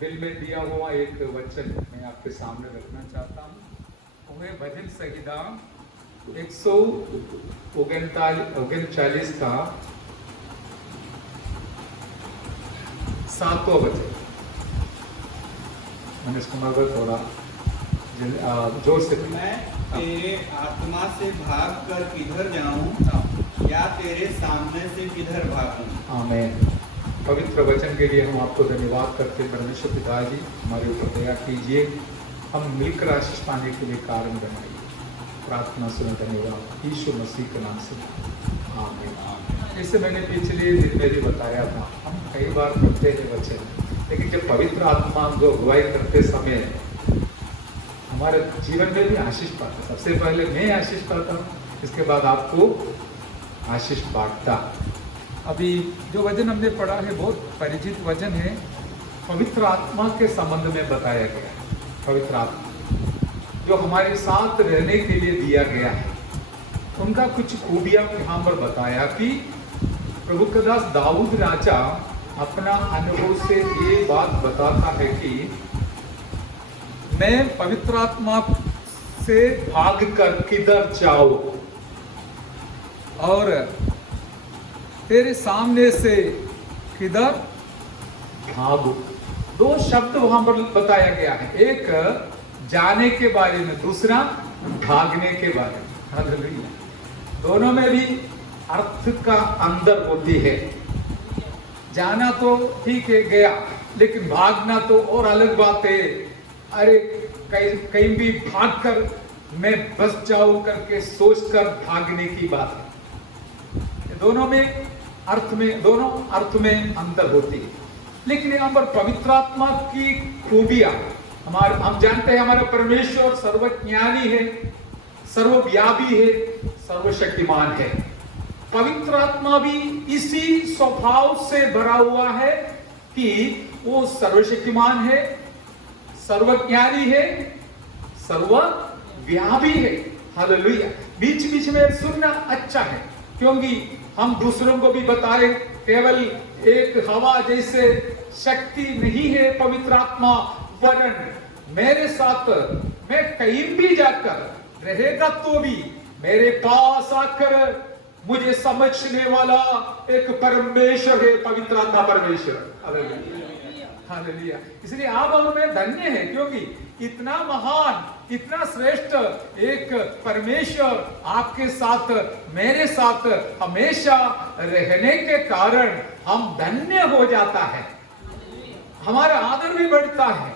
दिल में दिया हुआ एक वचन मैं आपके सामने रखना चाहता हूँ। वो है भजन संहिता 139 का 7वां वचन। मैंने इसको थोड़ा जोर से। मैं तेरे आत्मा से भाग कर किधर जाऊं, या तेरे सामने से किधर भागूं। आमीन। पवित्र वचन के लिए हम आपको धन्यवाद करते हैं। परमेश्वर पिता जी, हमारे ऊपर दया कीजिए, हम मिलकर आशीष पाने के लिए कारण बनाइए। प्रार्थना सुने, धन्यवाद यीशु मसीह के नाम से, आमीन। जैसे मैंने पिछले दिन में भी बताया था, हम कई बार पढ़ते हैं वचन, लेकिन जब पवित्र आत्मा जो अगुवाई करते समय हमारे जीवन में भी आशीष पाता। सबसे पहले मैं आशीष पाता हूँ, इसके बाद आपको आशीष बांटता। अभी जो वचन हमने पढ़ा है बहुत परिचित वचन है, पवित्र आत्मा के संबंध में बताया गया है। पवित्र आत्मा जो हमारे साथ रहने के लिए दिया गया है, उनका कुछ खूबियां यहाँ पर बताया कि प्रभु का दास दाऊद राजा अपना अनुभव से ये बात बताता है कि मैं पवित्र आत्मा से भाग कर किधर जाऊं और तेरे सामने से किधर भागूं। दो शब्द वहां पर बताया गया है, एक जाने के बारे में, दूसरा भागने के बारे में। हालेलुया। दोनों में भी अर्थ का अंदर होती है। जाना तो ठीक है, गया, लेकिन भागना तो और अलग बात है। अरे कहीं भी भागकर मैं बच जाऊं करके सोचकर भागने की बात है। दोनों अर्थ में अंतर होती है। लेकिन यहाँ पर पवित्र आत्मा की खूबियां, हम जानते हैं हमारा परमेश्वर सर्वज्ञानी है, सर्वव्यापी है, सर्वशक्तिमान है। पवित्र आत्मा भी इसी स्वभाव से भरा हुआ है कि वो सर्वशक्तिमान है, सर्वज्ञानी है, सर्वव्यापी है। हालेलुया। बीच बीच में सुनना अच्छा है, क्योंकि हम दूसरों को भी बताएं, केवल एक हवा जैसे शक्ति नहीं है पवित्र आत्मा, वरन मेरे साथ मैं कहीं भी जाकर रहेगा तो भी मेरे पास आकर मुझे समझने वाला एक परमेश्वर है, पवित्र आत्मा परमेश्वर। हालेलुया। इसलिए आप और मैं धन्य है, क्योंकि इतना महान, इतना श्रेष्ठ एक परमेश्वर आपके साथ, मेरे साथ हमेशा रहने के कारण हम धन्य हो जाता है, हमारा आदर भी बढ़ता है।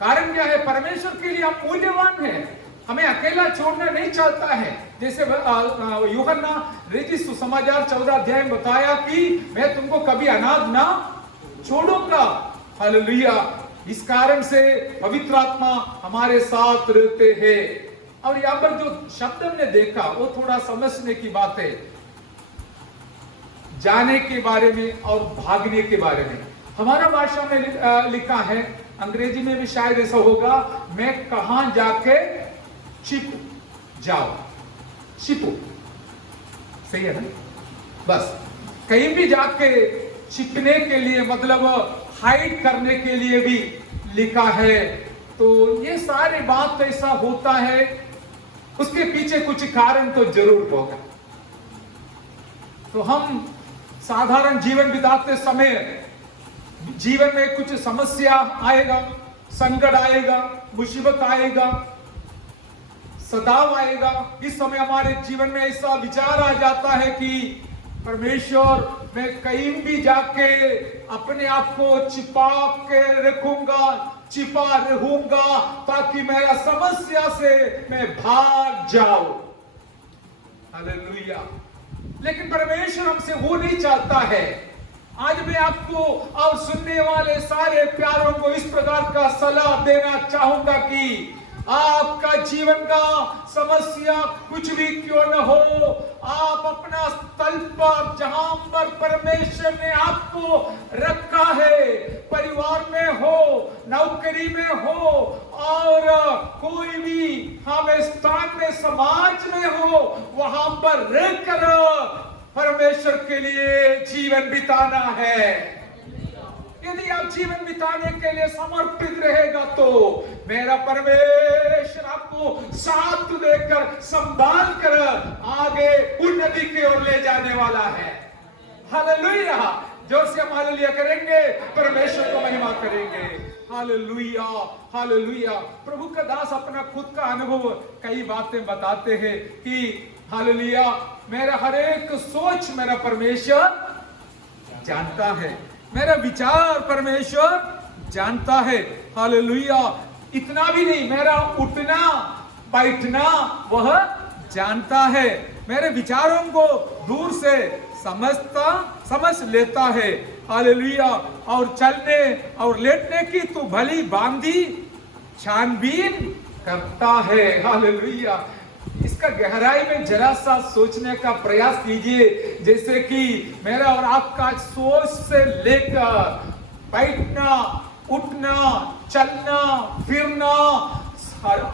कारण क्या है? परमेश्वर के लिए हम मूल्यवान है, हमें अकेला छोड़ना नहीं चाहता है। जैसे यूहन्ना रचित सुसमाचार 14 अध्याय में बताया कि मैं तुमको कभी अनाथ ना छोड़ूंगा। हालेलुया। इस कारण से पवित्र आत्मा हमारे साथ रहते हैं। और यहाँ पर जो शब्द हमने देखा वो थोड़ा समझने की बात है, जाने के बारे में और भागने के बारे में। हमारा भाषा में लिखा है, अंग्रेजी में भी शायद ऐसा होगा, मैं कहां जाके छिपू जाओ। छिपू सही है ना? बस कहीं भी जाके छिपने के लिए, मतलब हाइड करने के लिए भी लिखा है। तो ये सारी बात ऐसा होता है, उसके पीछे कुछ कारण तो जरूर होगा। तो हम साधारण जीवन बिताते समय जीवन में कुछ समस्या आएगा, संकट आएगा, मुसीबत आएगा, सताव आएगा। इस समय हमारे जीवन में ऐसा विचार आ जाता है कि परमेश्वर, मैं कहीं भी जाके अपने आप को छिपा के रखूंगा, छिपा रहूंगा, ताकि मेरा समस्या से मैं भाग जाऊं। हालेलुया। लेकिन परमेश्वर हमसे वो नहीं चाहता है। आज मैं आपको और सुनने वाले सारे प्यारों को इस प्रकार का सलाह देना चाहूंगा कि आपका जीवन का समस्या कुछ भी क्यों न हो, आप अपना स्थल पर, जहां पर परमेश्वर ने आपको रखा है, परिवार में हो, नौकरी में हो, और कोई भी हमें स्थान में, समाज में हो, वहां पर रहकर परमेश्वर के लिए जीवन बिताना है। यदि आप जीवन बिताने के लिए समर्पित रहेगा तो मेरा परमेश्वर आपको साथ देकर संभाल कर आगे उन्नति की ओर ले जाने वाला है। हालेलुया। जोर से हम हालेलुया करेंगे, परमेश्वर को महिमा करेंगे। Hallelujah, hallelujah. प्रभु का दास अपना खुद का अनुभव कई बातें बताते हैं कि हालेलुया, मेरा हर एक सोच मेरा परमेश्वर जानता है, मेरा विचार परमेश्वर जानता है। हालेलुया। इतना भी नहीं, मेरा उठना बैठना वह जानता है, मेरे विचारों को दूर से समझ लेता है। हालेलुया। और चलने और लेटने की तो भली बांधी छानबीन करता है। हालेलुया। इसका गहराई में जरा सा सोचने का प्रयास कीजिए, जैसे कि मेरा और आपका सोच से लेकर बैठना, उठना, चलना, फिरना,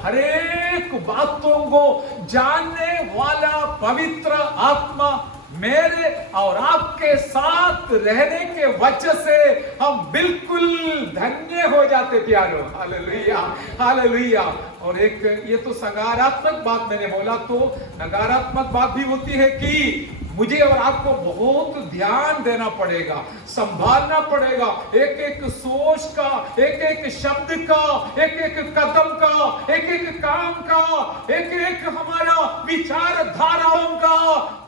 हर एक बातों को जानने वाला पवित्र आत्मा मेरे और आपके साथ रहने के वजह से हम बिल्कुल धन्य हो जाते प्यारो। Hallelujah, hallelujah. और एक ये तो सकारात्मक बात मैंने बोला, तो नकारात्मक बात भी होती है कि मुझे और आपको बहुत ध्यान देना पड़ेगा, संभालना पड़ेगा, एक एक सोच का, एक एक शब्द का, एक एक कदम का, एक एक काम का, एक एक हमारा विचारधाराओं का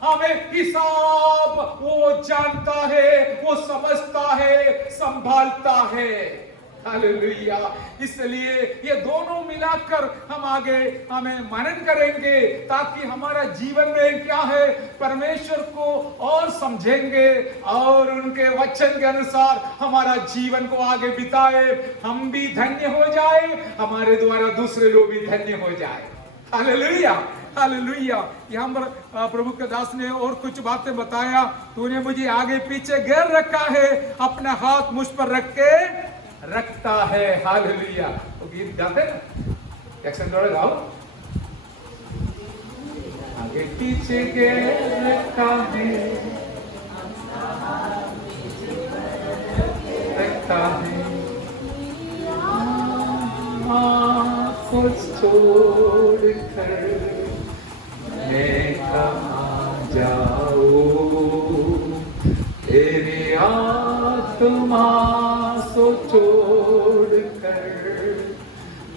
हमें हिसाब वो जानता है, वो समझता है, संभालता है। हालेलुया। इसलिए ये दोनों मिलाकर हम आगे हमें मनन करेंगे, ताकि हमारा जीवन में क्या है परमेश्वर को और समझेंगे और उनके वचन के अनुसार हमारा जीवन को आगे बिताए, हम भी धन्य हो जाए, हमारे द्वारा दूसरे लोग भी धन्य हो जाए। Hallelujah, hallelujah. यहाँ पर प्रभु के दास ने और कुछ बातें बताया। तूने मुझे आगे पीछे घेर रखा है, अपना हाथ मुझ पर रख के रखता है। हालेलुया। तो गीत गाते ना, एक्शन थोड़ा गाओ। आगे पीछे घेर रखा है, रखता है, कुछ छोड़ कर मैं कहाँ जाऊँ, तेरी आत्मा सो छोड़ कर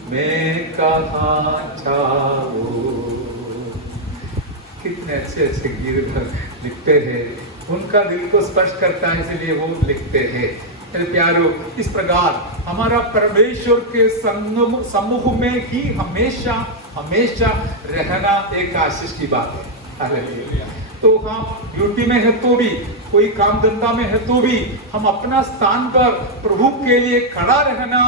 मैं कहाँ जाऊँ। कितने अच्छे अच्छे गीत लिखते हैं, उनका दिल को स्पर्श करता है, इसलिए वो लिखते हैं। मेरे प्यारो, इस प्रकार हमारा परमेश्वर के समूह में ही हमेशा हमेशा रहना एक आशीष की बात है। हालेलुया। तो हम ड्यूटी में है तो भी, कोई काम धंधा में है तो भी, हम अपना स्थान पर प्रभु के लिए खड़ा रहना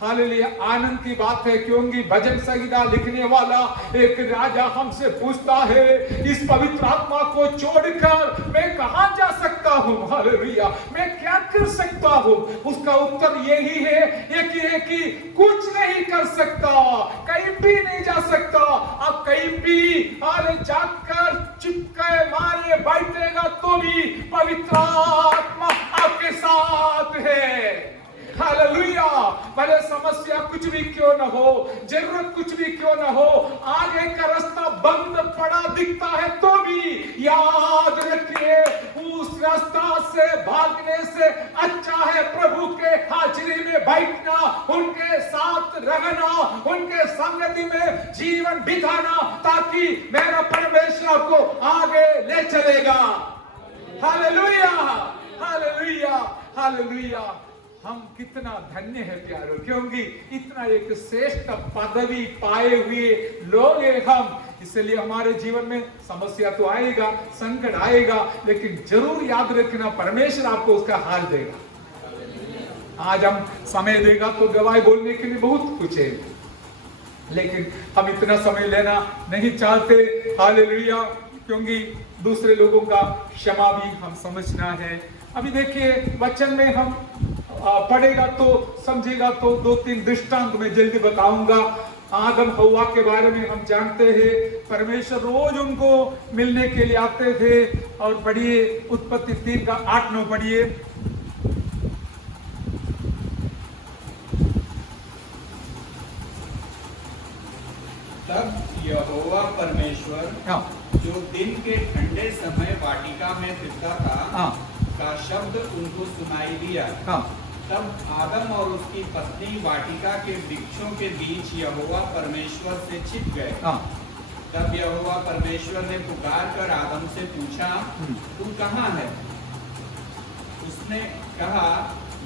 हालेलुया आनंद की बात है। क्योंकि भजन संहिता लिखने वाला एक राजा हमसे पूछता है, इस पवित्र आत्मा को छोड़कर मैं कहां जा सकता हूं? हालेलुया, मैं क्या कर सकता हूं? उसका उत्तर यही है, एक ही कुछ नहीं कर सकता, कहीं भी नहीं जा सकता। आप कहीं भी हाले जाकर चिपके मारे बैठेगा तो भी पवित्र आत्मा आपके साथ है। हालेलुया। भले समस्या कुछ भी क्यों न हो, जरूरत कुछ भी क्यों न हो, आगे का रास्ता बंद पड़ा दिखता है तो भी याद रखिए, उस रास्ता से भागने से अच्छा है प्रभु के हाजिरी में बैठना, उनके साथ रहना, उनके संगति में जीवन बिताना, ताकि मेरा परमेश्वर को आगे ले चलेगा। Hallelujah, hallelujah, hallelujah. हम कितना धन्य है प्यारो, क्योंकि इतना एक श्रेष्ठ पदवी पाए हुए लोग हैं हम। इसलिए हमारे जीवन में समस्या तो आएगा, संकट आएगा, लेकिन जरूर याद रखना परमेश्वर आपको उसका हाल देगा। आज हम समय देगा तो गवाही बोलने के लिए बहुत कुछ है, लेकिन हम इतना समय लेना नहीं चाहते। हालेलुया। क्योंकि दूसरे लोगों का क्षमा भी हम समझना है। अभी देखिए वचन में हम पढ़ेगा तो समझेगा तो 2-3 दृष्टांत में जल्दी बताऊंगा। आदम हव्वा के बारे में हम जानते हैं, परमेश्वर रोज उनको मिलने के लिए आते थे। और पढ़िए उत्पत्ति 3 का 8-9 पढ़िए। यहोवा परमेश्वर हाँ जो दिन के ठंडे समय वाटिका में फिरता था हाँ का शब्द उनको सुनाई दिया। हाँ तब आदम और उसकी पत्नी वाटिका के वृक्षों के बीच यहोवा परमेश्वर से छिप गए। हाँ तब यहोवा परमेश्वर ने पुकार कर आदम से पूछा, तू कहाँ है? उसने कहा,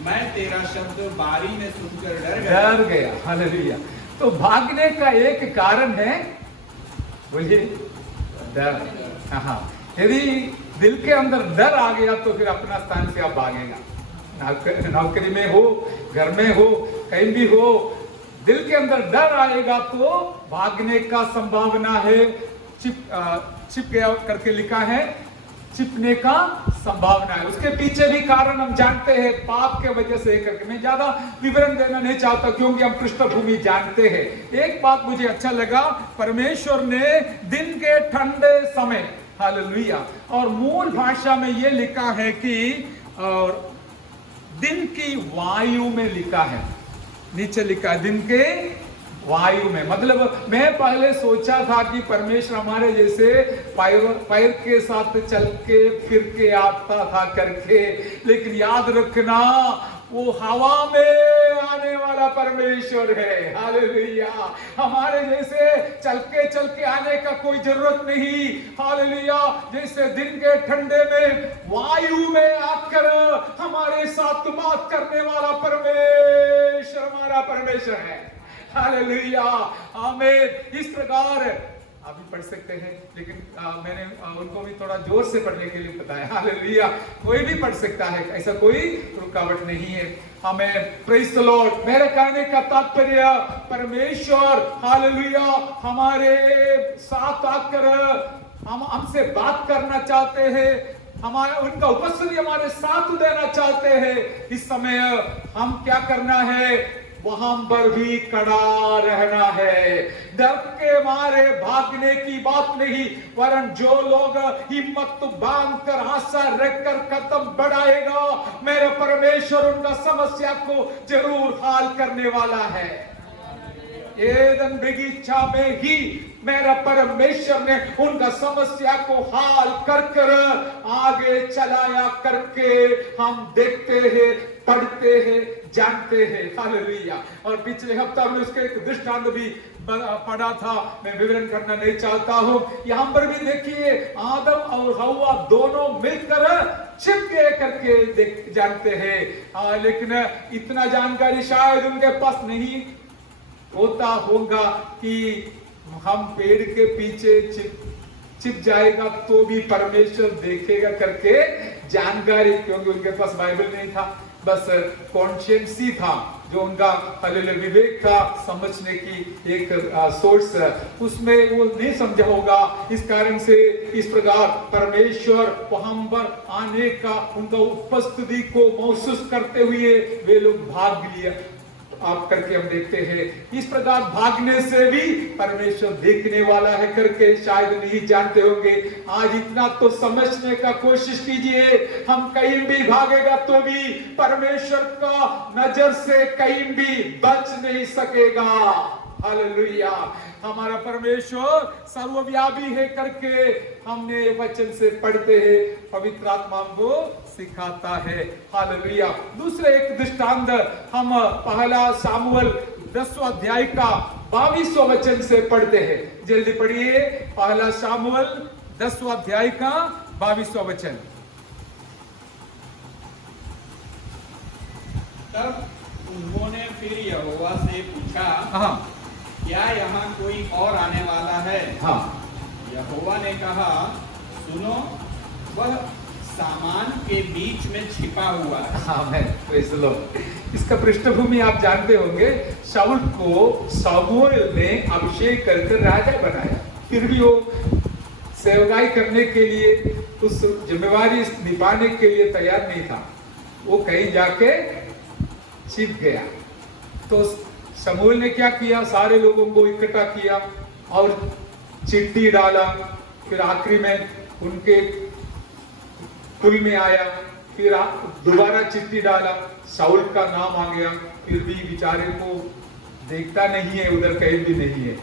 मैं तेरा शब्द बारी में सुनकर डर गया। हालेलुया। तो भागने का एक कारण है, बोलिए, डर। हाँ, यदि दिल के अंदर डर आ गया तो फिर अपना स्थान से आप भागेगा। नौकरी में हो, घर में हो, कहीं भी हो, दिल के अंदर डर आएगा तो भागने का संभावना है। छिप गया करके लिखा है, छिपने का संभावना है। उसके पीछे भी कारण हम जानते हैं, पाप के वजह से करके मैं ज्यादा विवरण देना नहीं चाहता क्योंकि हम पृष्ठभूमि जानते हैं। एक बात मुझे अच्छा लगा, परमेश्वर ने दिन के ठंडे समय, हालेलुया, और मूल भाषा में यह लिखा है कि और दिन की वायु में लिखा है, नीचे लिखा है दिन के वायु में। मतलब मैं पहले सोचा था कि परमेश्वर हमारे जैसे पैर के साथ चल के फिर के आता था करके, लेकिन याद रखना वो हवा में आने वाला परमेश्वर है। हालेलुया। हमारे जैसे चल के आने का कोई जरूरत नहीं। हालेलुया। जैसे दिन के ठंडे में वायु में आकर हमारे साथ बात करने वाला परमेश्वर हमारा परमेश्वर है। हालेलुया, आमीन। इस प्रकार आप भी पढ़ सकते हैं, लेकिन मैंने उनको भी थोड़ा जोर से पढ़ने के लिए बताया। हालेलुया, कोई भी पढ़ सकता है, ऐसा कोई रुकावट नहीं है। हमें प्रेज़ द लॉर्ड। मेरे कहने का तात्पर्य, परमेश्वर हालेलुया हमारे साथ आकर हमसे बात करना चाहते हैं, हमारा उनका उपस्थिति हमारे साथ देना चाहते हैं। इस समय हम क्या करना है? वहां पर भी खड़ा रहना है। डर के मारे भागने की बात नहीं, वरन जो लोग हिम्मत बांध कर आशा रखकर कदम बढ़ाएगा, मेरे परमेश्वर उनका समस्या को जरूर हल करने वाला है। एदन बगीचा में ही मेरा परमेश्वर ने उनका समस्या को हल कर कर आगे चलाया करके हम देखते हैं, पढ़ते हैं, जानते हैं। हालेलुया। और पिछले हफ्ता में उसके एक दृष्टांत भी पढ़ा था, मैं विवरण करना नहीं चाहता हूं। यहां पर भी देखिए, आदम और हव्वा दोनों मिलकर छिप गए करके जानते हैं। लेकिन इतना जानकारी शायद उनके पास नहीं होता होगा कि हम पेड़ के पीछे छिप जाएगा तो भी परमेश्वर देखेगा करके जानकारी, क्योंकि उनके पास बाइबल नहीं था, बस कॉन्शियस ही था जो उनका विवेक था, समझने की एक सोर्स, उसमें वो नहीं समझा होगा। इस कारण से इस प्रकार परमेश्वर वहां पर आने का, उनका उपस्थिति को महसूस करते हुए वे लोग भाग लिया आप करके हम देखते हैं। इस प्रकार भागने से भी परमेश्वर देखने वाला है करके शायद नहीं जानते होंगे। आज इतना तो समझने का कोशिश कीजिए, हम कहीं भी भागेगा तो भी परमेश्वर का नजर से कहीं भी बच नहीं सकेगा। हालेलुया। हमारा परमेश्वर सर्वव्यापी है करके हमने वचन से पढ़ते हैं, पवित्र आत्मा को सिखाता है। हालेलुया। दूसरे एक दृष्टांत हम पहला सामुएल 10वां अध्याय का 22वां वचन से पढ़ते हैं। जल्दी पढ़िए, पहला सामुएल 10वां अध्याय का 22वां वचन। तब उन्होंने फिर यहोवा से पूछा, हाँ, क्या यहाँ कोई और आने वाला है? हाँ। यहोवा ने कहा, सुनो, वह सामान के बीच में छिपा हुआ है। हाँ, मैं प्रेज़ द लॉर्ड। इसका पृष्ठभूमि आप जानते होंगे। शाऊल को सामुएल ने अभिषेक करके राजा बनाया, फिर भी वो सेवकाई करने के लिए, उस जिम्मेवारी निभाने के लिए तैयार नहीं था। वो कहीं जाके छिप गया। तो शमूएल ने क्या किया? सारे लोगों को इकट्ठा किया और चिट्ठी डाला। फिर आखिरी में उनके कुल में आया, फिर दोबारा चिट्ठी डाला, शाऊल का नाम आ गया। फिर भी बेचारे को देखता नहीं है, उधर कहीं भी नहीं है।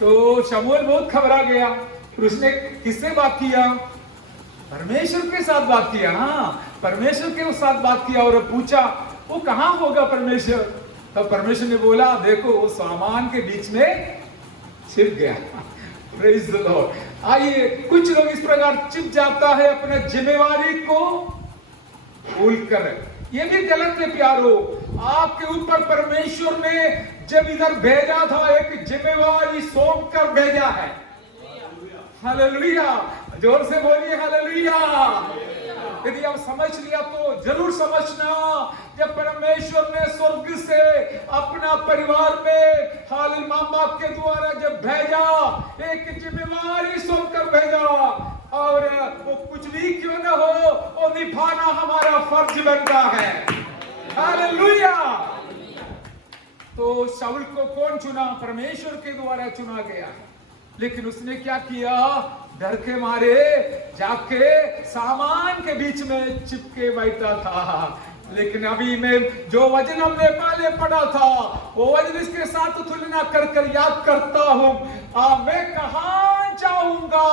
तो शमूएल बहुत घबरा गया। फिर उसने किससे बात किया? परमेश्वर के साथ बात किया। हाँ, परमेश्वर के साथ बात किया और पूछा वो कहाँ होगा परमेश्वर? तब परमेश्वर ने बोला देखो वो सामान के बीच में छिप गया। Praise the Lord. आइए, कुछ लोग इस प्रकार छिप जाता है अपने जिम्मेवारी को भूल कर। ये भी गलत है प्यारो। आपके ऊपर परमेश्वर ने जब इधर भेजा था एक जिम्मेवारी सौंप कर भेजा है। हालेलुया, जोर से बोलिए हालेलुया। यदि आप समझ लिया तो जरूर समझना, जब परमेश्वर ने स्वर्ग से अपना परिवार में हालेलुया मां बाप के द्वारा जब भेजा, एक जिम्मेवारी सौंप कर भेजा, और वो कुछ भी क्यों न हो वो निभाना हमारा फर्ज बनता है। हालेलुया। तो शाऊल को कौन चुना? परमेश्वर के द्वारा चुना गया। लेकिन उसने क्या किया? डर के मारे जाके सामान के बीच में चिपके बैठा था। लेकिन अभी मैं जो वचन हमने पहले पढ़ा था वो वचन इसके साथ तुलना कर कर याद करता हूं। मैं कहां जाऊंगा?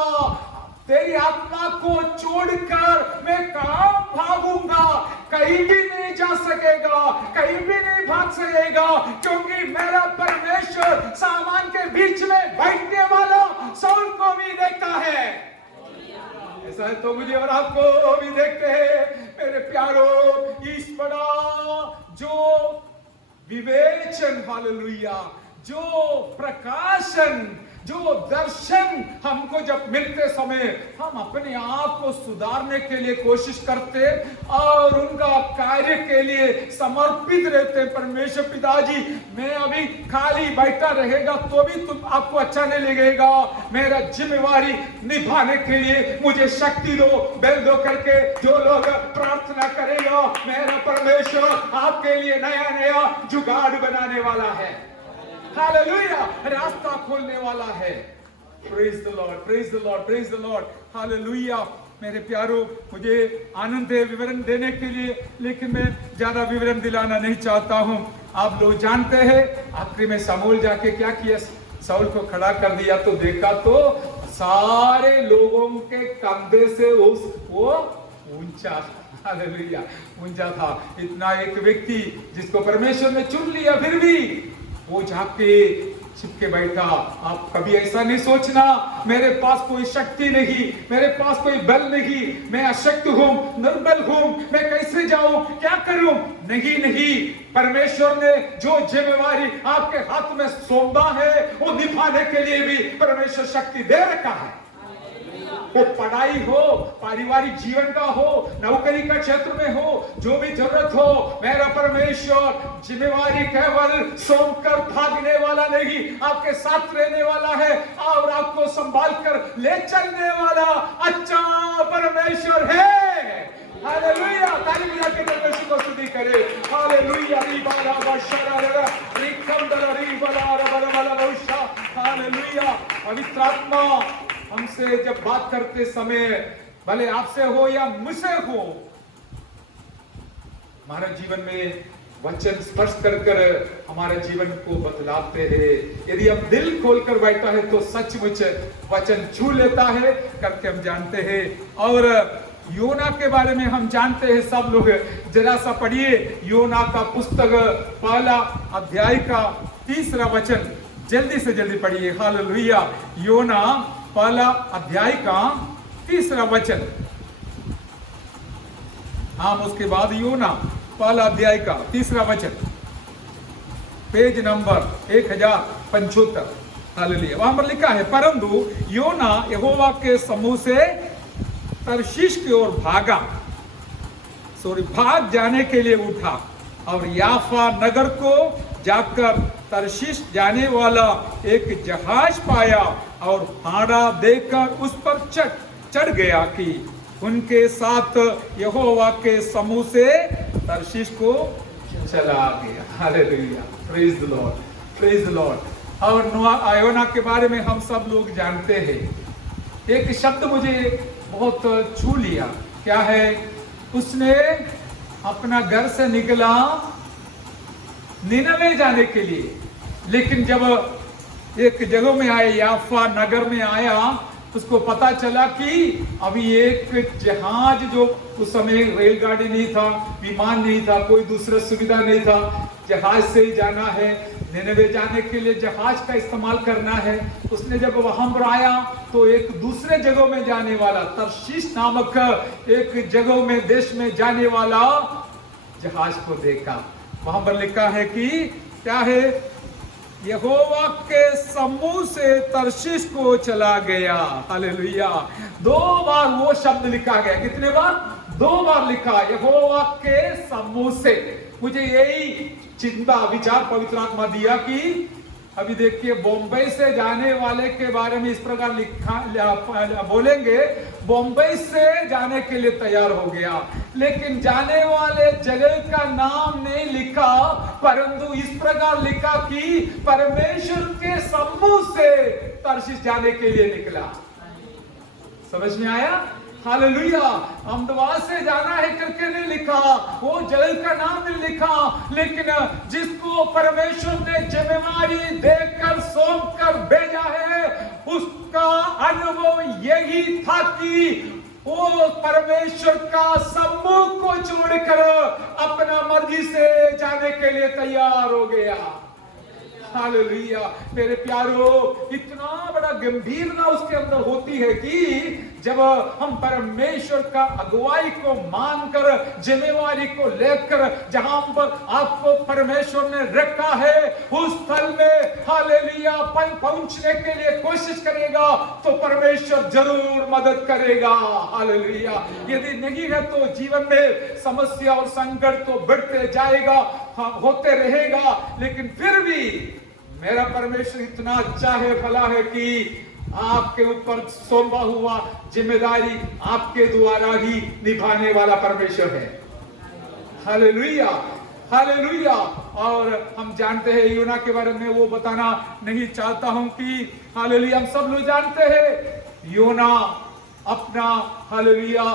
तेरी आत्मा को छोड़कर मैं कहां भागूंगा? कहीं भी नहीं जा सकेगा, कहीं भी नहीं भाग सकेगा, क्योंकि मेरा परमेश्वर सामान के बीच में बैठने वाला शाऊल को भी देखता है। ऐसा है तो मुझे और आपको भी देखते हैं मेरे प्यारो। इस बड़ा जो विवेचन, हालेलुया, जो प्रकाशन, जो दर्शन हमको जब मिलते समय हम अपने आप को सुधारने के लिए कोशिश करते और उनका कार्य के लिए समर्पित रहते। परमेश्वर पिताजी, मैं अभी खाली बैठा रहेगा तो भी तुम आपको अच्छा नहीं लगेगा। मेरा जिम्मेवारी निभाने के लिए मुझे शक्ति दो, बल दो करके जो लोग प्रार्थना करेगा, मेरा परमेश्वर आपके लिए नया नया जुगाड़ बनाने वाला है। हालेलुया, रास्ता खोलने वाला है। Praise the Lord, praise the Lord, praise the Lord. Hallelujah. मेरे प्यारो, मुझे आनंद है विवरण देने के लिए, लेकिन मैं ज्यादा विवरण दिलाना नहीं चाहता हूं। आप लोग जानते हैं आखिरी में शमूएल जाके क्या किया? शाऊल को खड़ा कर दिया तो देखा तो सारे लोगों के कंधे से वो ऊंचा, हालेलुया, ऊंचा था। इतना एक व्यक्ति जिसको परमेश्वर ने चुन लिया, फिर भी वो जाके छिपके बैठा। आप कभी ऐसा नहीं सोचना मेरे पास कोई शक्ति नहीं, मेरे पास कोई बल नहीं, मैं अशक्त हूं, निर्बल हूं, मैं कैसे जाऊं, क्या करूं? नहीं नहीं, परमेश्वर ने जो जिम्मेवारी आपके हाथ में सौंपा है वो निभाने के लिए भी परमेश्वर शक्ति दे रखा है। वो पढ़ाई हो, पारिवारिक जीवन का हो, नौकरी का क्षेत्र में हो, जो भी जरूरत हो, मेरा परमेश्वर जिम्मेवारी केवल सौंप कर भागने वाला नहीं, आपके साथ रहने वाला है और आपको संभाल कर ले चलने वाला अच्छा परमेश्वर है। हालेलुया। ताली बजा के परमेश्वर को स्तुति करे। हालेलुया। हालेलुया। पवित्र आत्मा हमसे जब बात करते समय, भले आपसे हो या मुझसे हो, हमारे जीवन में वचन स्पर्श कर कर हमारे जीवन को बदलाते हैं। यदि हम दिल खोलकर बैठा है तो सचमुच वचन छू लेता है करके हम जानते हैं। और योना के बारे में हम जानते हैं सब लोग। जरा सा पढ़िए योना का पुस्तक पहला अध्याय का 3रा वचन, जल्दी से जल्दी पढ़िए। हालेलुया। योना पहला अध्याय का 3रा वचन। हाँ, उसके बाद योना पहला अध्याय का 3रा वचन, पेज नंबर 1075। हालेलुया। वहां पर लिखा है, परंतु योना यहोवा के समूह से तर्शीश की ओर भाग जाने के लिए उठा और याफा नगर को जाकर तर्शीश जाने वाला एक जहाज पाया और हाड़ा देकर उस पर चढ़ गया कि उनके साथ यहोवा के समूह से तर्शीश को चला गया। Hallelujah. Praise the Lord, praise the Lord. और योना के बारे में हम सब लोग जानते हैं। एक शब्द मुझे बहुत छू लिया। क्या है? उसने अपना घर से निकला निनवे जाने के लिए, लेकिन जब एक जगह में आए, याफा नगर में आया, उसको पता चला कि अभी एक जहाज, जो उस समय रेलगाड़ी नहीं था, विमान नहीं था, कोई दूसरा सुविधा नहीं था, जहाज से ही जाना है, निनवे जाने के लिए जहाज का इस्तेमाल करना है। उसने जब वहां पर आया तो एक दूसरे जगह में जाने वाला, तरशीश नामक एक जगह में, देश में जाने वाला जहाज को देखा। वहां पर लिखा है कि क्या है, यहोवा के समूह से तरशीश को चला गया। हालेलुया। 2 बार वो शब्द लिखा गया। कितने बार? 2 बार लिखा, यहोवा के समूह से। मुझे यही चिंता, विचार पवित्र आत्मा दिया कि अभी देखिए, बॉम्बे से जाने वाले के बारे में इस प्रकार लिखा बोलेंगे, बॉम्बे से जाने के लिए तैयार हो गया, लेकिन जाने वाले जगह का नाम नहीं लिखा, परंतु इस प्रकार लिखा कि परमेश्वर के समूह से तरशीश जाने के लिए निकला। समझ में आया? हालेलुया। अहमदाबाद से जाना है करके नहीं लिखा, वो जगह का नाम नहीं लिखा, लेकिन जिसको परमेश्वर ने जिम्मेवारी देकर सौंप कर भेजा है, उसका अनुभव यही था कि वो परमेश्वर का समूह को छोड़कर अपना मर्जी से जाने के लिए तैयार हो गया। हालेलुया। मेरे प्यारो, इतना बड़ा गंभीरता उसके अंदर होती है कि जब हम परमेश्वर का अगुवाई को मानकर, जिम्मेवारी को लेकर जहां पर आपको परमेश्वर ने रखा है, उस स्थल में हालेलुया पहुंचने के लिए कोशिश करेगा तो परमेश्वर जरूर मदद करेगा। हालेलुया। यदि नहीं है तो जीवन में समस्या और संकट तो बढ़ते जाएगा, होते रहेगा, लेकिन फिर भी मेरा परमेश्वर इतना अच्छा है, भला है कि आपके ऊपर सौंपा हुआ जिम्मेदारी आपके द्वारा ही निभाने वाला परमेश्वर है। Hallelujah, hallelujah. और हम जानते हैं, योना के बारे में वो बताना नहीं चाहता हूं कि हालेलुया, हम सब लोग जानते हैं योना अपना हालेलुया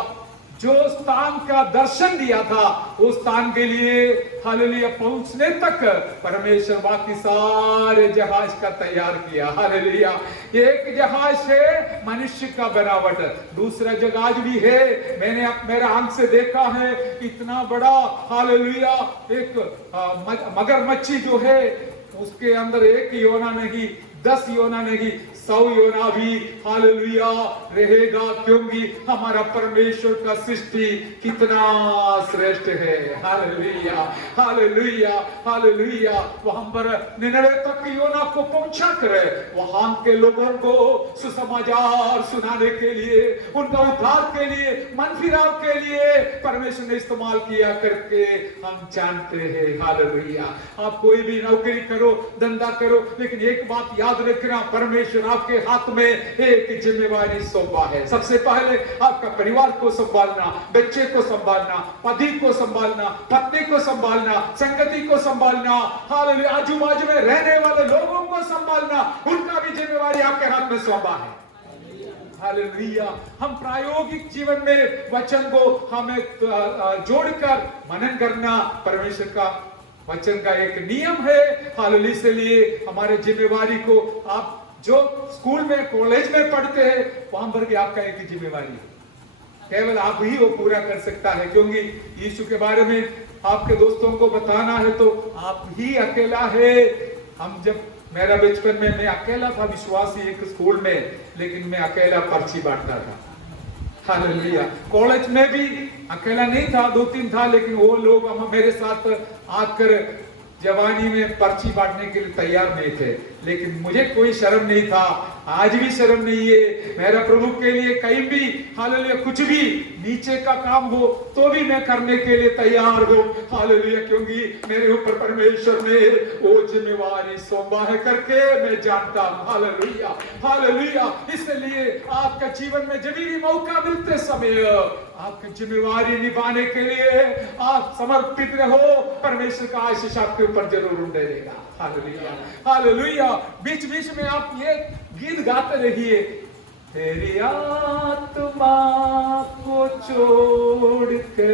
जो स्थान का दर्शन दिया था, उस स्थान के लिए हालेलुया पहुंचने तक परमेश्वर बाकी सारे जहाज का तैयार किया। हालेलुया। एक जहाज है मनुष्य का बनावट, दूसरा जहाज भी है, मैंने मेरा आंख से देखा है, इतना बड़ा हालेलुया एक मगरमच्छी जो है, उसके अंदर एक योना नहीं, 10 योना नहीं, 100 योना भी हालेलुया रहेगा, क्योंकि हमारा परमेश्वर का सृष्टि कितना श्रेष्ठ है। Hallelujah, hallelujah, hallelujah. वहां पर निनवे तक योना को पहुंचा करे, वहां के लोगों को सुसमाचार सुनाने के लिए, उनका उद्धार के लिए, मन फिराव के लिए परमेश्वर ने इस्तेमाल किया करके हम जानते हैं। हालेलुया। आप कोई भी नौकरी करो, धंधा करो, लेकिन एक बात याद रखना, परमेश्वर आपके हाथ में एक जिम्मेवारी सौंपा है। सबसे पहले आपका परिवार को संभालना, बच्चे को संभालना, पति को संभालना, पत्नी को संभालना, संगति को संभालना, हालेलुया, आजू बाजू में रहने वाले लोगों को संभालना, उनका भी जिम्मेवारी आपके हाथ में सौंपा है। हालेलुया। हम प्रायोगिक जीवन में वचन को हमें जोड़कर मनन करना परमेश्वर का वचन का एक नियम है। हालेलुया। इसलिए हमारे जिम्मेवारी को, आप जो स्कूल में, कॉलेज में पढ़ते हैं, वहां पर भी आपका एक जिम्मेवारी है, केवल आप ही वो पूरा कर सकता है, क्योंकि यीशु के बारे में आपके दोस्तों को बताना है तो आप ही अकेला है। हम जब, मेरा बचपन में मैं अकेला था विश्वासी एक स्कूल में, लेकिन मैं अकेला पर्ची बांटता था। हालेलुया। कॉलेज में भी अकेला नहीं था, 2-3 था, लेकिन वो लोग हम मेरे साथ आकर जवानी में पर्ची बांटने के लिए तैयार नहीं थे, लेकिन मुझे कोई शर्म नहीं था, आज भी शर्म नहीं है। मेरा प्रभु के लिए कहीं भी हालेलुया कुछ भी नीचे का काम हो तो भी मैं करने के लिए तैयार हूं। हालेलुया, क्योंकि मेरे ऊपर परमेश्वर ने वो जिम्मेवारी सौंपा है करके मैं जानता हूं। Hallelujah, hallelujah. इसलिए आपका जीवन में जब भी मौका मिलते समय आपकी जिम्मेवारी निभाने के लिए आप समर्पित रहो, परमेश्वर का आशीष आपके ऊपर जरूर रहेगा। Hallelujah, hallelujah. बीच बीच में आप ये गीत गाते रहिए, तेरी आत्मा को छोड़कर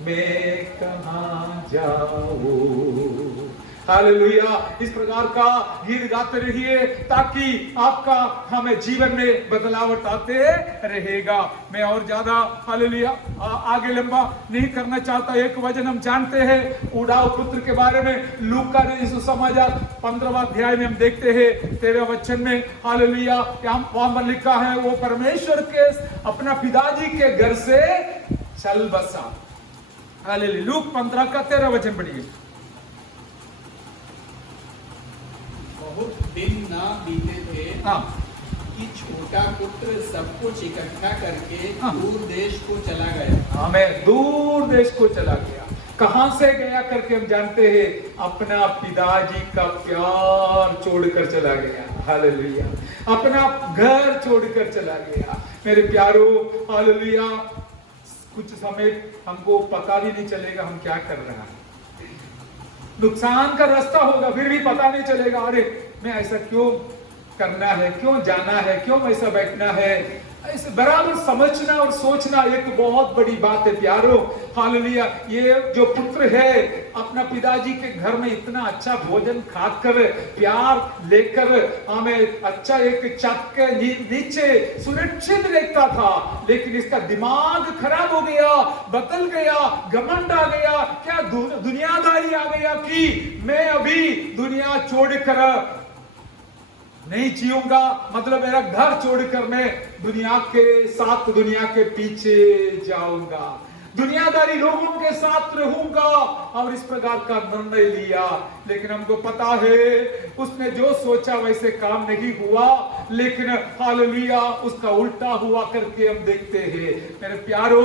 मैं कहां जाऊं, हालेलुया। इस प्रकार का गीत गाते रहिए ताकि आपका हमें जीवन में बदलावट आते रहेगा। मैं और ज्यादा हालेलुया आगे लंबा नहीं करना चाहता। एक वचन हम जानते हैं उड़ाऊ पुत्र के बारे में, लूका ने सुसमाचार 15वां अध्याय में हम देखते हैं 13वें वचन में हालेलुया वहां पर लिखा है, वो परमेश्वर के अपना पिताजी के घर से चल बसा। हालेलुया। लूक 15 का 13 वचन पढ़िए। बहुत दिन ना बीते थे हाँ कि छोटा पुत्र सब कुछ इकट्ठा करके हाँ। दूर देश को चला गया। हमें दूर देश को चला गया। कहां से गया करके हम जानते हैं, अपना पिताजी का प्यार छोड़कर चला गया। हालेलुया। अपना घर छोड़कर चला गया। मेरे प्यारो हालेलुया, कुछ समय हमको पता भी नहीं चलेगा हम क्या कर रहे हैं। नुकसान का रास्ता होगा फिर भी पता नहीं चलेगा, अरे मैं ऐसा क्यों करना है, क्यों जाना है, क्यों ऐसा बैठना है। ऐसे बराबर समझना और सोचना एक बहुत बड़ी बात है प्यारो। हालेलुया। ये जो पुत्र है अपना पिताजी के घर में इतना अच्छा भोजन खाकर प्यार लेकर हमें अच्छा एक छत के नीचे सुरक्षित रहता था, लेकिन इसका दिमाग खराब हो गया, बदल गया, घमंड आ गया, क्या दुनियादारी आ गया कि मैं अभी दुनिया छोड़कर नहीं जीऊंगा, मतलब मेरा घर छोड़कर मैं दुनिया के साथ दुनिया के पीछे जाऊंगा, दुनियादारी लोगों के साथ रहूंगा, और इस प्रकार का निर्णय लिया। लेकिन हमको पता है उसने जो सोचा वैसे काम नहीं हुआ, लेकिन हालेलुया उसका उल्टा हुआ करके हम देखते हैं। मेरे प्यारो,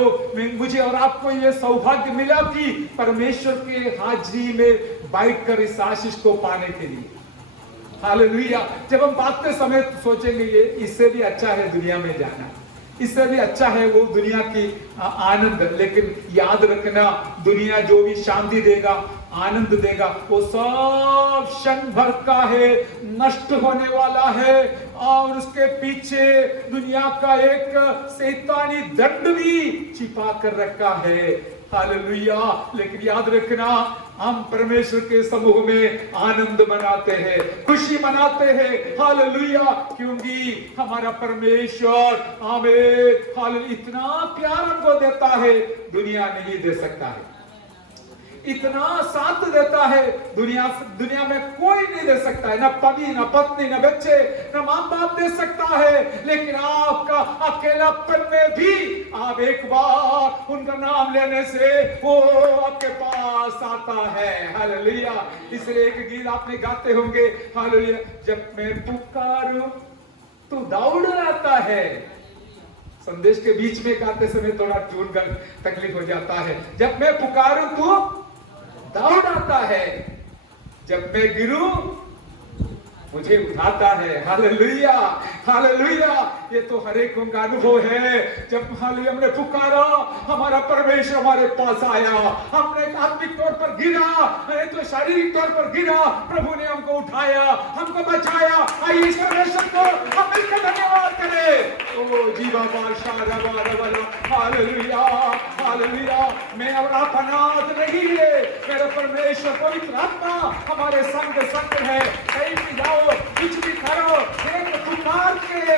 मुझे और आपको ये सौभाग्य मिला कि परमेश्वर के हाजिरी में बैठकर इस आशीष को पाने के लिए। हालेलुया। जब हम बातते समय सोचेंगे ये इससे भी अच्छा है दुनिया में जाना, इससे भी अच्छा है वो दुनिया की आनंद, लेकिन याद रखना दुनिया जो भी शांति देगा, आनंद देगा, वो सब क्षण भर का है, नष्ट होने वाला है, और उसके पीछे दुनिया का एक शैतानी दंड भी छिपा कर रखा है। हालेलुया। लेकिन याद रखना हम परमेश्वर के समूह में आनंद मनाते हैं, खुशी मनाते हैं। हालेलुया। क्योंकि हमारा परमेश्वर हमें हालेलुया इतना प्यार हमको देता है, दुनिया नहीं दे सकता है। इतना साथ देता है, दुनिया में कोई नहीं दे सकता है, ना पति, ना पत्नी, ना बच्चे, ना माँ बाप दे सकता है। लेकिन आपका अकेलापन में भी आप एक बार उनका नाम लेने से वो आपके पास आता है। हालेलुया। इसलिए एक गीत आपने गाते होंगे, हालेलुया, जब मैं पुकारूं तो दौड़ आता है। संदेश के बीच में गाते समय थोड़ा ट्यून का तकलीफ हो जाता है। जब मैं पुकारूं तो दौड़ आता है, जब मैं गिरूं मुझे उठाता है। हालेलुया। हालेलुया। ये तो हर एक का अनुभव है। जब हालेलुया हमने पुकारा, हमारा परमेश्वर हमारे पास आया, हमने आत्मिक तौर पर गिरा, तो शारीरिक तौर पर गिरा, प्रभु ने हमको उठाया, हमको बचाया। आइए इस परमेश्वर को हम मिलकर धन्यवाद करें। ओ जीवा बादशाह रवा रवा। हालेलुया। हालेलुया। मैं और आप अनाथ नहीं है, मेरा परमेश्वर पवित्र आत्मा हमारे संग है। कहीं भी जाओ, कुछ भी करो, एक पुकार के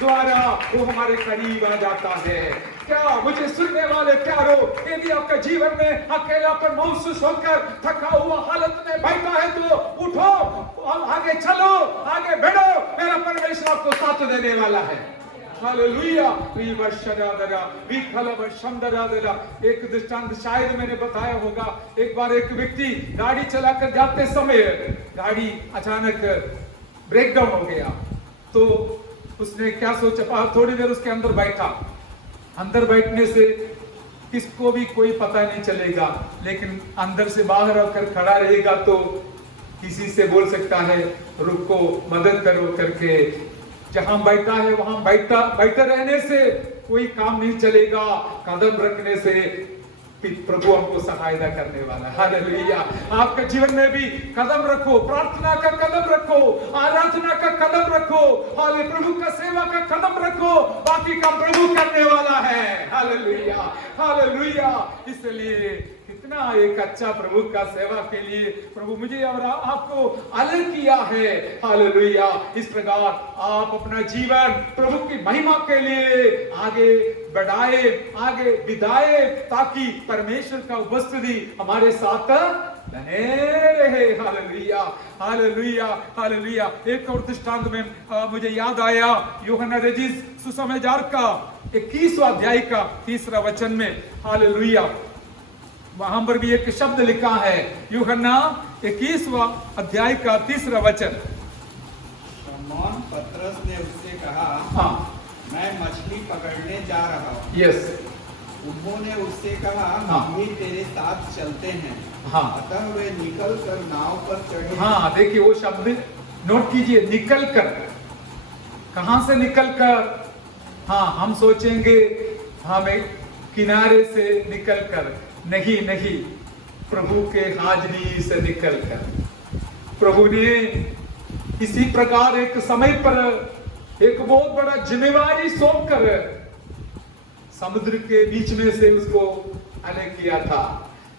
द्वारा वो हमारे करीब आ जाता है। क्या मुझे सुनने वाले प्यारो, यदि आपके जीवन में अकेलापन महसूस होकर थका हुआ हालत में बैठा है तो उठो, आगे चलो, आगे बढ़ो, मेरा परमेश्वर आपको साथ देने वाला है। हालेलुया। एक दृष्टांत शायद मैंने बताया होगा। एक बार एक व्यक्ति गाड़ी चलाकर जाते समय गाड़ी अचानक ब्रेक डाउन हो गया, तो उसने क्या सोचा, थोड़ी देर उसके अंदर बैठा। अंदर बैठने से किसको भी कोई पता नहीं चलेगा, लेकिन अंदर से बाहर आकर खड़ा रहेगा तो किसी से बोल सकता है रुको, मदद करो करके। जहां बैठा है वहां बैठे रहने से कोई काम नहीं चलेगा, कदम रखने से प्रभु हमको सहायता करने वाला है। हालेलुया। आपके जीवन में भी कदम रखो, प्रार्थना का कदम रखो, आराधना का कदम रखो, हाले प्रभु का सेवा का कदम रखो, बाकी काम प्रभु करने वाला है। हालेलुया। हालेलुया। इसलिए कितना एक अच्छा प्रभु का सेवा के लिए प्रभु मुझे और आपको अलग किया है। हालेलुया। इस प्रकार आप अपना जीवन प्रभु की महिमा के लिए आगे बढ़ाए, आगे बिताए, ताकि परमेश्वर का उपस्थिति हमारे साथ बने रहे। Hallelujah, hallelujah, hallelujah. एक और दृष्टांत में मुझे याद आया, यूहन्ना रजीस सुसमाचार का 21वां अध्याय का 3 वचन में। हालेलुया। वहां पर भी एक शब्द लिखा है, यूहन्ना 21वां अध्याय का 3 वचन। शमौन पतरस ने उससे कहा, हाँ, मैं मछली पकड़ने जा रहा हूँ। यस। उन्होंने उससे कहा, हाँ। हम भी तेरे साथ चलते हैं। हाँ। अतः वे निकल कर नाव पर चढ़े। हाँ, देखिए वो शब्द नोट कीजिए, निकल कर। कहां से निकल कर? हाँ, हम सोचेंगे हमें किनारे से निकल कर, नहीं नहीं, प्रभु के हाजरी से निकल कर। प्रभु ने इसी प्रकार एक समय पर एक बहुत बड़ा जिम्मेवारी सौंप कर समुद्र के बीच में से उसको अलग किया था।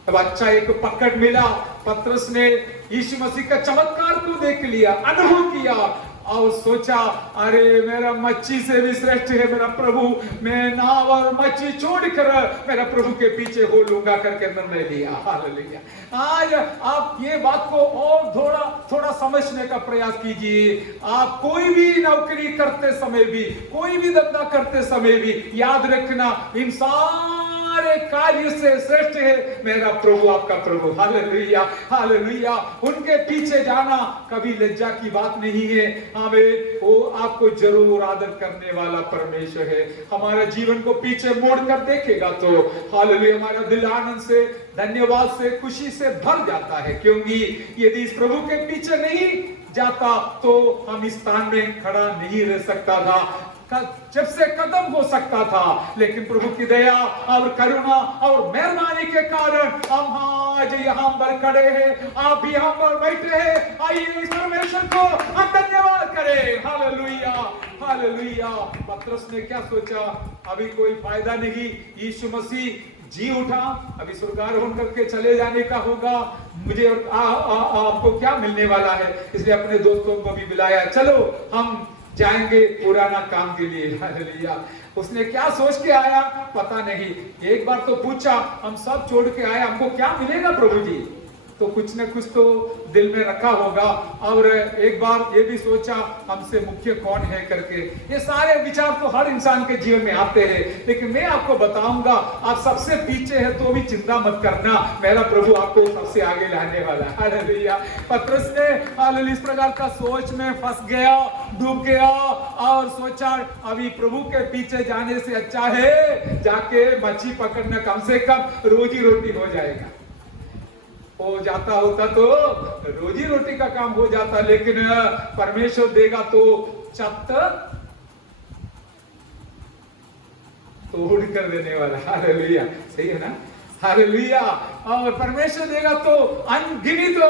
तब अच्छा एक पकड़ मिला। पतरस ने यीशु मसीह का चमत्कार को देख लिया, अनुभव किया और सोचा, अरे मेरा मच्छी से भी श्रेष्ठ है मेरा प्रभु, मैं नाव और मच्छी छोड़कर मेरा प्रभु के पीछे हो लूंगा करके निर्णय लिया। हालेलुया। आज आप ये बात को और थोड़ा थोड़ा समझने का प्रयास कीजिए। आप कोई भी नौकरी करते समय भी, कोई भी धंधा करते समय भी याद रखना, इंसान सारे कार्य से श्रेष्ठ है मेरा प्रभु, आपका प्रभु। Hallelujah, hallelujah. उनके पीछे जाना कभी लज्जा की बात नहीं है। हमें वो आपको जरूर आदर करने वाला परमेश्वर है। हमारा जीवन को पीछे मोड़ कर देखेगा तो हालेलुया, हमारा दिल आनंद से, धन्यवाद से, खुशी से भर जाता है। क्योंकि यदि इस प्रभु के पीछे नहीं जाता तो हम इस स्थान में खड़ा नहीं रह सकता था, जब से कदम हो सकता था। लेकिन प्रभु की दया और करुणा और मेहरबानी के कारण हम आज यहाँ पर खड़े हैं, आप भी यहाँ पर बैठे हैं। आइए इस परमेश्वर को हम धन्यवाद करें। Hallelujah, hallelujah. पतरस ने क्या सोचा, अभी कोई फायदा नहीं, यीशु मसीह जी उठा, अभी स्वर्गारोहण करके चले जाने का होगा, मुझे आपको क्या मिलने वाला है। इसलिए अपने दोस्तों को भी बुलाया, चलो हम जाएंगे पुराना काम के लिए। हालेलुया। उसने क्या सोच के आया पता नहीं। एक बार तो पूछा, हम सब छोड़ के आए, हमको क्या मिलेगा प्रभु जी? तो कुछ न कुछ तो दिल में रखा होगा। और एक बार ये भी सोचा, हमसे मुख्य कौन है करके। ये सारे विचार तो हर इंसान के जीवन में आते हैं। लेकिन मैं आपको बताऊंगा, आप सबसे पीछे है तो भी चिंता मत करना, मेरा प्रभु आपको सबसे आगे लाने वाला है। हालेलुया। पतरस ने हालेलुया इस प्रकार का सोच में फंस गया, डूब गया और सोचा, अभी प्रभु के पीछे जाने से अच्छा है जाके मच्छी पकड़ना, कम से कम रोजी रोटी हो जाएगा। हो जाता होता तो रोजी रोटी का काम हो जाता, लेकिन परमेश्वर देगा तो छत तोड़ कर देने वाला। हालेलुया, सही है ना? हालेलुया। और परमेश्वर देगा तो अनगिनत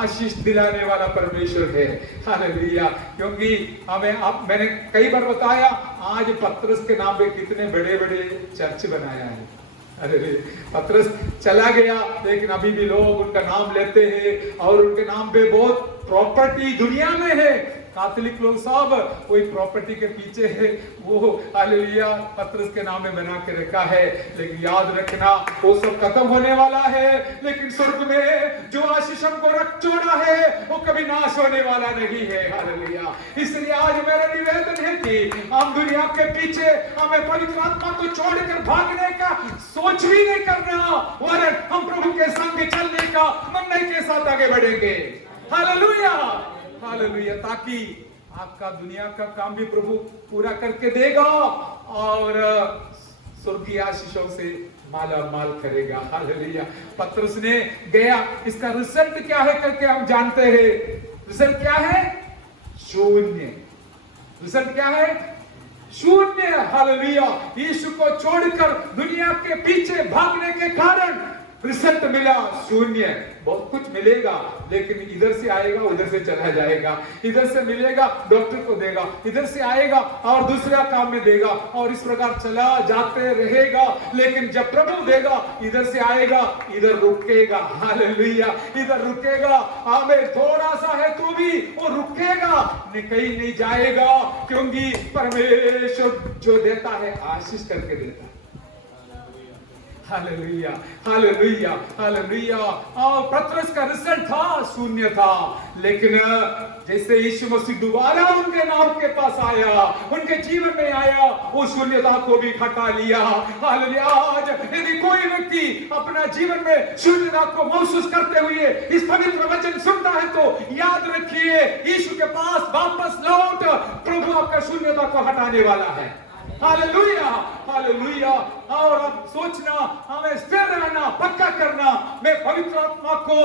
आशीष दिलाने वाला परमेश्वर है। हालेलुया। क्योंकि मैंने कई बार बताया, आज पतरस के नाम पे कितने बड़े बड़े चर्च बनाया है। अरे पतरस चला गया, लेकिन अभी भी लोग उनका नाम लेते हैं और उनके नाम पे बहुत प्रॉपर्टी दुनिया में है। कैथोलिक लोग सब कोई प्रॉपर्टी के पीछे है, वो हालेलुया पतरस के नाम में बना के रखा है। लेकिन याद रखना, वो सब खत्म होने वाला है, लेकिन स्वर्ग में जो आशीष हमको रख छोड़ा है वो कभी नाश होने वाला नहीं है। हालेलुया। इसलिए आज मेरा निवेदन है कि हम दुनिया के पीछे, हमें पवित्र आत्मा को छोड़कर भागने का सोच भी नहीं करना, वरन हम प्रभु के संग चलने का निर्णय के साथ आगे बढ़ेंगे। Hallelujah, hallelujah. ताकि आपका दुनिया का काम भी प्रभु पूरा करके देगा और स्वर्गीय आशीषों से माला माल करेगा। हालेलुया। पतरस ने गया, इसका रिजल्ट क्या है करके हम जानते हैं। रिजल्ट क्या है? शून्य। रिजल्ट क्या है? शून्य। हालेलुया। यीशु को छोड़कर दुनिया के पीछे भागने के कारण रिजल्ट मिला शून्य। बहुत कुछ मिलेगा लेकिन इधर से आएगा उधर से चला जाएगा, इधर से मिलेगा डॉक्टर को देगा, इधर से आएगा और दूसरा काम में देगा और इस प्रकार चला जाते रहेगा। लेकिन जब प्रभु देगा इधर से आएगा, इधर रुकेगा। हालेलुया, इधर रुकेगा। हमें थोड़ा सा है तो भी वो रुकेगा, कहीं नहीं जाएगा, क्योंकि परमेश्वर जो देता है आशीष करके देता है। Hallelujah, hallelujah, hallelujah. और पतरस का रिजल्ट था शून्य था, लेकिन जैसे यीशु मसीह दोबारा उनके नाम के पास आया, उनके जीवन में आया, वो शून्यता को भी हटा लिया। हालेलुया। आज यदि कोई व्यक्ति अपना जीवन में शून्यता को महसूस करते हुए इस पवित्र वचन सुनता है तो याद रखिए, यीशु के पास वापस लौट, प्रभु आपका शून्यता को हटाने वाला है। Hallelujah, hallelujah. और अब सोचना, हमें स्थिर रहना, पक्का करना, मैं पवित्र आत्मा को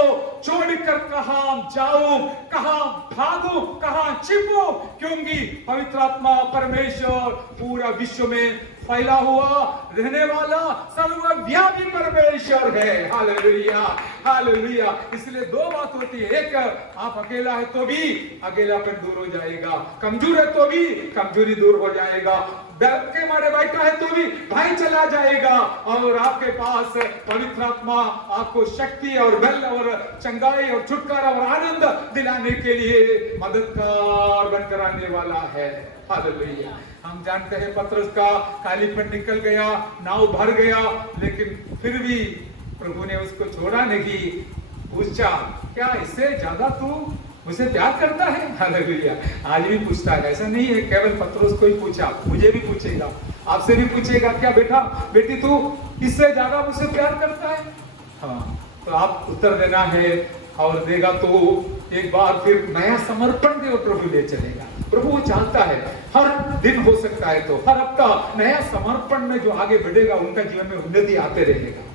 छोड़कर कहां जाऊं, कहां भागूं, कहां छिपूं, क्योंकि पवित्र आत्मा परमेश्वर पूरा विश्व में फैला हुआ रहने वाला सर्वव्यापी परमेश्वर है। Hallelujah, hallelujah. इसलिए दो बात होती है, एक आप अकेला है तो भी अकेलापन दूर हो जाएगा, कमजोर है तो भी कमजोरी दूर हो जाएगा, डर के मारे बैठा है तो भी भाई चला जाएगा, और आपके पास पवित्र आत्मा आपको शक्ति और बल और चंगाई और छुटकारा और आनंद दिलाने के लिए मददगार बनकर आने वाला है। हालेलुया। हम जानते हैं पतरस का कालीपन निकल गया, नाव भर गया, लेकिन फिर भी प्रभु ने उसको छोड़ा नहीं। पूछा, क्या इससे ज्यादा तू मुझे प्यार करता है? हालेलुया। आज भी पूछता है, ऐसा नहीं है केवल पतरस को ही पूछा, मुझे भी पूछेगा, आपसे भी पूछेगा, क्या बेटा बेटी तू इससे ज्यादा मुझसे प्यार करता है? हाँ, तो आप उत्तर देना है, और देगा तो एक बार फिर नया समर्पण के प्रभु ले चलेगा। प्रभु वो चाहता है, हर दिन हो सकता है तो हर हफ्ता नया समर्पण में जो आगे बढ़ेगा उनका जीवन में उन्नति आते रहेगा।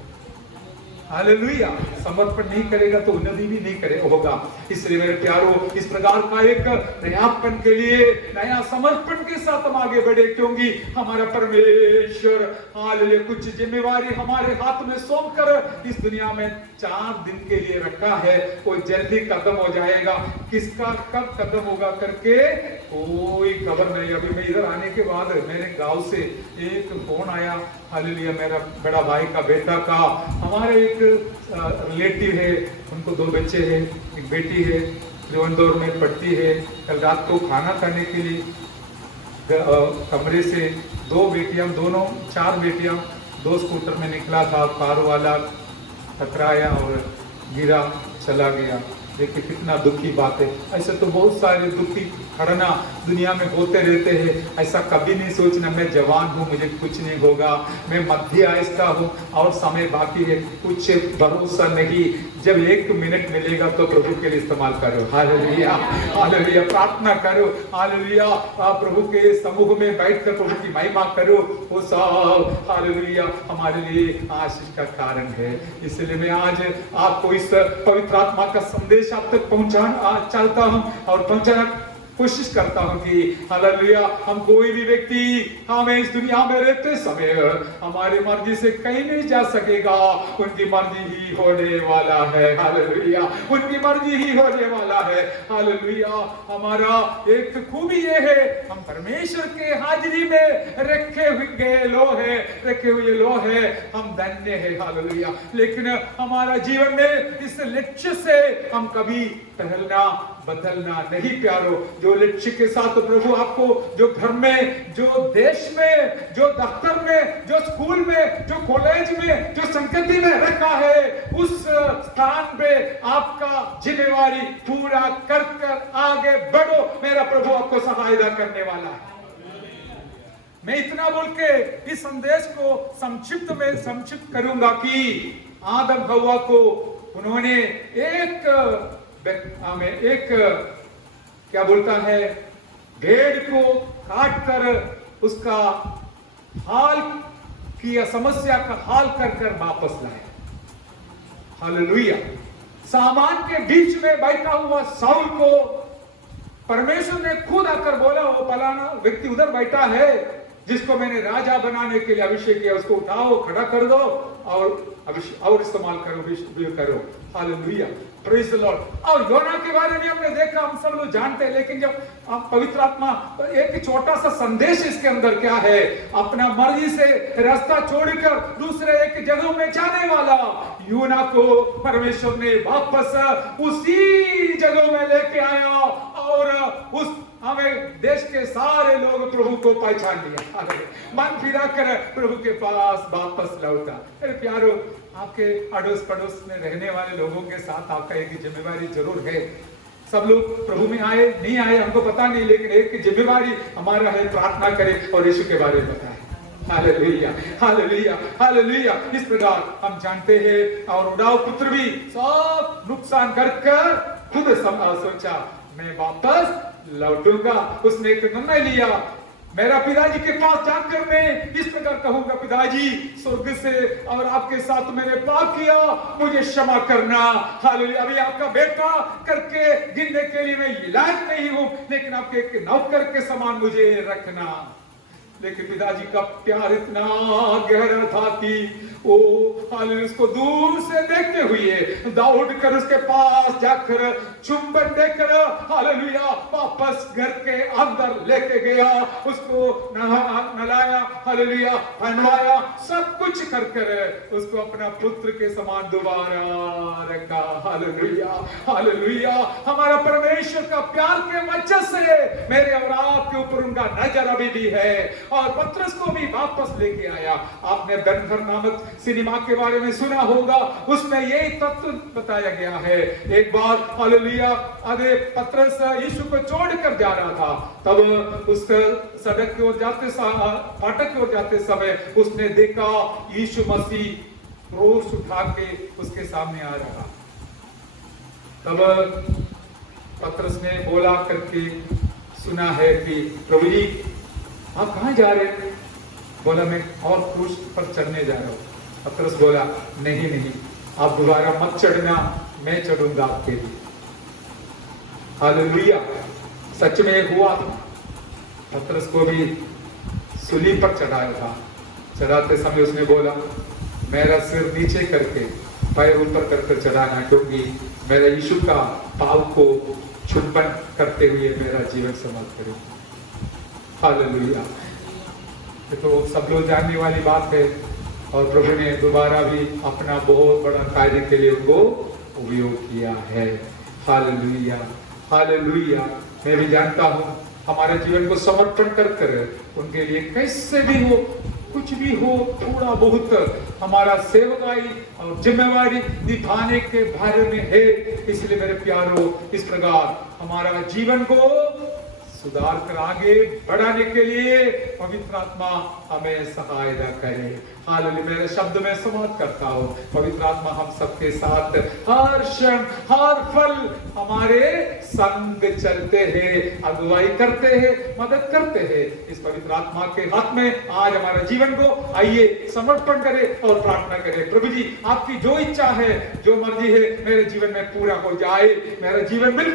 हालेलुया। समर्पण नहीं करेगा तो उन्नति भी नहीं करे होगा। इसलिए मेरे प्यारो, इस प्रकार का एक नयापन के लिए नया समर्पण के साथ हम आगे बढ़े, क्योंकि हमारा परमेश्वर हालेलुया कुछ जिम्मेवारी हमारे हाथ में सौंप कर इस दुनिया में 4 दिन के लिए रखा है। वो जल्दी खत्म हो जाएगा, किसका कब खत्म होगा करके कोई खबर नहीं। अभी मैं इधर आने के बाद मेरे गांव से एक फोन आया, हालेलुया, मेरा बड़ा भाई का बेटा का, हमारे एक रिलेटिव है, उनको 2 बच्चे हैं, एक बेटी है जो इंदौर में पढ़ती है। कल रात को खाना खाने के लिए कमरे से 2 बेटियां, दोनों 4 बेटियां, 2 स्कूटर में निकला था, कार वाला टकराया और गिरा, चला गया। देखिए कितना दुखी बात है। ऐसे तो बहुत सारे दुखी घटना दुनिया में होते रहते हैं। ऐसा कभी नहीं सोचना मैं जवान हूँ, मुझे कुछ नहीं होगा, मैं मध्य आयस्का हूँ और समय बाकी है, कुछ भरोसा नहीं। जब 1 मिनट मिलेगा तो प्रभु के लिए इस्तेमाल करो। Hallelujah, hallelujah. प्रार्थना करो, हालेलुया। प्रभु के समूह में बैठकर प्रभु की महिमा करो, वो सब हालेलुया हमारे लिए आशीष का कारण है। इसलिए मैं आज आपको इस पवित्र आत्मा का संदेश आप तक पहुंचाना चाहता हूं और पहुंचाना कोशिश करता हूं कि हालेलुया हम कोई भी व्यक्ति हमें इस दुनिया में रहते समय हमारी मर्जी से कहीं नहीं जा सकेगा। उनकी मर्जी ही होने वाला है। हालेलुया, उनकी मर्जी ही होने वाला है। हालेलुया। हमारा एक खूबी ये है, हम परमेश्वर के हाजिरी में रखे हुए लोग हैं, हम धन्य है। हालेलुया। लेकिन हमारा जीवन में इस लक्ष्य से हम कभी टहलना बदलना नहीं प्यारो। जो लक्ष्य के साथ प्रभु आपको जो घर में, जो देश में, जो दफ्तर में, जो स्कूल में, जो कॉलेज में, जो संगति में रखा है, उस स्थान पे आपका जिम्मेवारी पूरा कर आगे बढ़ो। मेरा प्रभु आपको सहायता करने वाला है। मैं इतना बोल के इस संदेश को संक्षिप्त करूंगा कि आदम हव्वा को उन्होंने एक क्या बोलता है, भेड़ को काट कर उसका हाल किया, समस्या का हाल कर वापस लाया। हालेलुया। सामान के बीच में बैठा हुआ साउल को परमेश्वर ने खुद आकर बोला, वो फलाना व्यक्ति उधर बैठा है, जिसको मैंने राजा बनाने के लिए अभिषेक किया उसको उठाओ, खड़ा कर दो और इस्तेमाल करो। Hallelujah, praise the Lord. और योना के बारे में हमने देखा, हम सब लोग जानते हैं, लेकिन जब पवित्र आत्मा एक छोटा सा संदेश इसके अंदर क्या है, अपना मर्जी से रास्ता छोड़कर दूसरे एक जगह में जाने वाला योना को परमेश्वर ने वापस उसी जगह में लेके आया और उस हमें देश के सारे लोग प्रभु को पहचान लिया, मन फिरा कर प्रभु के पास वापस लौटा। मेरे प्यारो, आपके अड़ोस पड़ोस में रहने वाले लोगों के साथ आपका एक जिम्मेवारी जरूर है। सब लोग प्रभु में आए नहीं आए हमको पता नहीं, लेकिन एक जिम्मेवारी हमारा है, प्रार्थना करें और यीशु के बारे में बताएं। Hallelujah, hallelujah, hallelujah. इस प्रकार हम जानते हैं, और उड़ाव पुत्र भी सब नुकसान कर खुद सोचा मैं वापस लौटूंगा। उसने एक निर्णय लिया, मेरा पिताजी के पास जाकर मैं इस प्रकार कहूंगा, पिताजी स्वर्ग से और आपके साथ मैंने पाप किया, मुझे क्षमा करना। हालेलुया, अभी आपका बेटा करके गिनने के लिए मैं लायक नहीं हूं, लेकिन आपके एक नौकर के समान मुझे रखना। लेकिन पिताजी का प्यार इतना गहरा था कि वो हालेलुया उसको दूर से देखते हुए दौड़ कर उसके पास जाकर चुंबन देकर हालेलुया वापस घर के अंदर लेके गया, उसको नहलाया, हालेलुया पहनवाया, सब कुछ कर कर उसको अपना पुत्र के समान दोबारा रखा। Hallelujah, hallelujah. हमारा परमेश्वर का प्यार के वजह से मेरे और आपके ऊपर उनका नजर अभी भी है, और पतरस को भी वापस लेके आया। आपने बेनहर नामक सिनेमा के बारे में सुना होगा, उसमें यही तत्व बताया गया है। एक बार हालेलुया अरे पतरस यीशु को छोड़कर जा रहा था, तब उस सड़क की ओर जाते फाटक की ओर जाते समय उसने देखा यीशु मसीह क्रूस उठा के उसके सामने आ रहा। तब पतरस ने बोला करके सुना है कि प्रभु जी आप कहां जा रहे हैं? बोला मैं और क्रूस पर चढ़ने जा रहा हूं। पतरस बोला नहीं नहीं, आप दोबारा मत चढ़ना, मैं चढ़ूंगा आपके लिए। हालेलुया, सच में हुआ था। पतरस को भी सूली पर चढ़ाया था। चढ़ाते समय उसने बोला मेरा सिर नीचे करके पैर ऊपर कर चढ़ाना, क्योंकि मेरा यीशु का पाव को चुंबन करते हुए मेरा जीवन समाप्त करे। हालेलुया, ये तो सब लोग जानने वाली बात है, और प्रभु ने दोबारा भी अपना बहुत बड़ा कार्य के लिए उनको उपयोग किया है। Hallelujah, hallelujah. मैं भी जानता हूँ हमारे जीवन को समर्पण कर उनके लिए कैसे भी हो, कुछ भी हो, थोड़ा बहुत हमारा सेवकाई और जिम्मेवारी निभाने के बारे में है। इसलिए मेरे प्यारो, इस प्रकार हमारा जीवन को सुधार कर आगे बढ़ाने के लिए पवित्र आत्मा हमें सहायता करे। हालेलुया। मेरे शब्द में समाप्त करता हूँ, पवित्र आत्मा हम सबके साथ हर क्षण हर पल हमारे संग चलते हैं, अगुवाई करते हैं, मदद करते हैं। इस पवित्र आत्मा के हाथ में आज हमारे जीवन को आइए समर्पण करें और प्रार्थना करें। प्रभु जी आपकी जो इच्छा है, जो मर्जी है मेरे जीवन में पूरा हो जाए। मेरा जीवन बिल्कुल